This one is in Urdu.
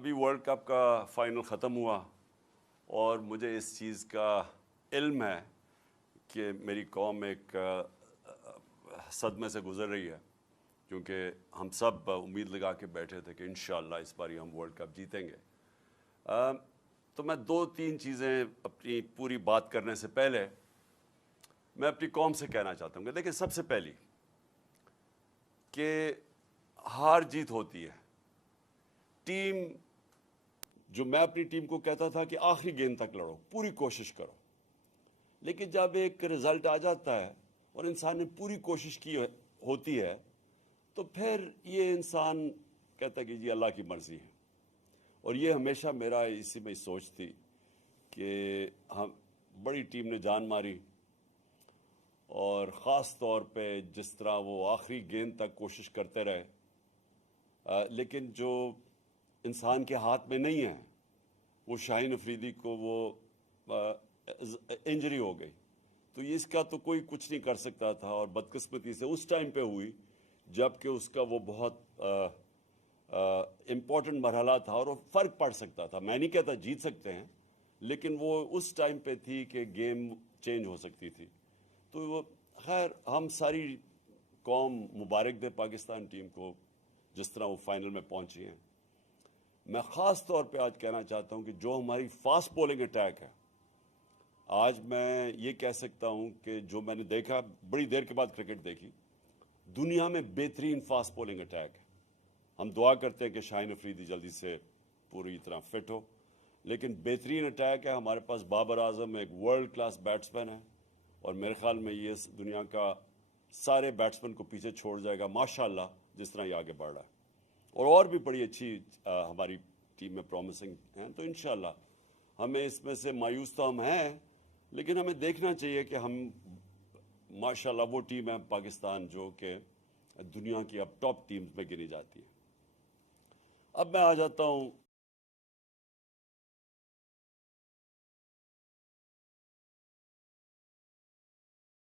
ابھی ورلڈ کپ کا فائنل ختم ہوا اور مجھے اس چیز کا علم ہے کہ میری قوم ایک صدمے سے گزر رہی ہے، کیونکہ ہم سب امید لگا کے بیٹھے تھے کہ انشاءاللہ اس بار ہم ورلڈ کپ جیتیں گے۔ تو میں دو تین چیزیں اپنی پوری بات کرنے سے پہلے میں اپنی قوم سے کہنا چاہتا ہوں کہ دیکھیں، سب سے پہلی کہ ہار جیت ہوتی ہے۔ ٹیم جو میں اپنی ٹیم کو کہتا تھا کہ آخری گیند تک لڑو، پوری کوشش کرو، لیکن جب ایک رزلٹ آ جاتا ہے اور انسان نے پوری کوشش کی ہوتی ہے تو پھر یہ انسان کہتا ہے کہ جی اللہ کی مرضی ہے۔ اور یہ ہمیشہ میرا اسی میں سوچ تھی کہ ہم بڑی ٹیم نے جان ماری، اور خاص طور پہ جس طرح وہ آخری گیند تک کوشش کرتے رہے، لیکن جو انسان کے ہاتھ میں نہیں ہے، وہ شاہین افریدی کو وہ انجری ہو گئی، تو اس کا تو کوئی کچھ نہیں کر سکتا تھا، اور بدقسمتی سے اس ٹائم پہ ہوئی جب کہ اس کا وہ بہت امپورٹنٹ مرحلہ تھا اور وہ فرق پڑ سکتا تھا۔ میں نہیں کہتا جیت سکتے ہیں، لیکن وہ اس ٹائم پہ تھی کہ گیم چینج ہو سکتی تھی۔ تو وہ خیر، ہم ساری قوم مبارک دے پاکستان ٹیم کو جس طرح وہ فائنل میں پہنچی ہیں۔ میں خاص طور پہ آج کہنا چاہتا ہوں کہ جو ہماری فاسٹ بولنگ اٹیک ہے، آج میں یہ کہہ سکتا ہوں کہ جو میں نے دیکھا، بڑی دیر کے بعد کرکٹ دیکھی، دنیا میں بہترین فاسٹ بولنگ اٹیک ہے۔ ہم دعا کرتے ہیں کہ شاہین افریدی جلدی سے پوری طرح فٹ ہو، لیکن بہترین اٹیک ہے۔ ہمارے پاس بابر اعظم ایک ورلڈ کلاس بیٹسمین ہے، اور میرے خیال میں یہ دنیا کا سارے بیٹسمین کو پیچھے چھوڑ جائے گا ماشاءاللہ جس طرح یہ آگے بڑھ رہا ہے، اور بھی بڑی اچھی ہماری ٹیم میں پرومسنگ ہیں۔ تو انشاءاللہ ہمیں اس میں سے مایوس تو ہم ہیں، لیکن ہمیں دیکھنا چاہیے کہ ہم ماشاءاللہ وہ ٹیم ہے پاکستان جو کہ دنیا کی اب ٹاپ ٹیمز میں گنی جاتی ہے۔ اب میں آ جاتا ہوں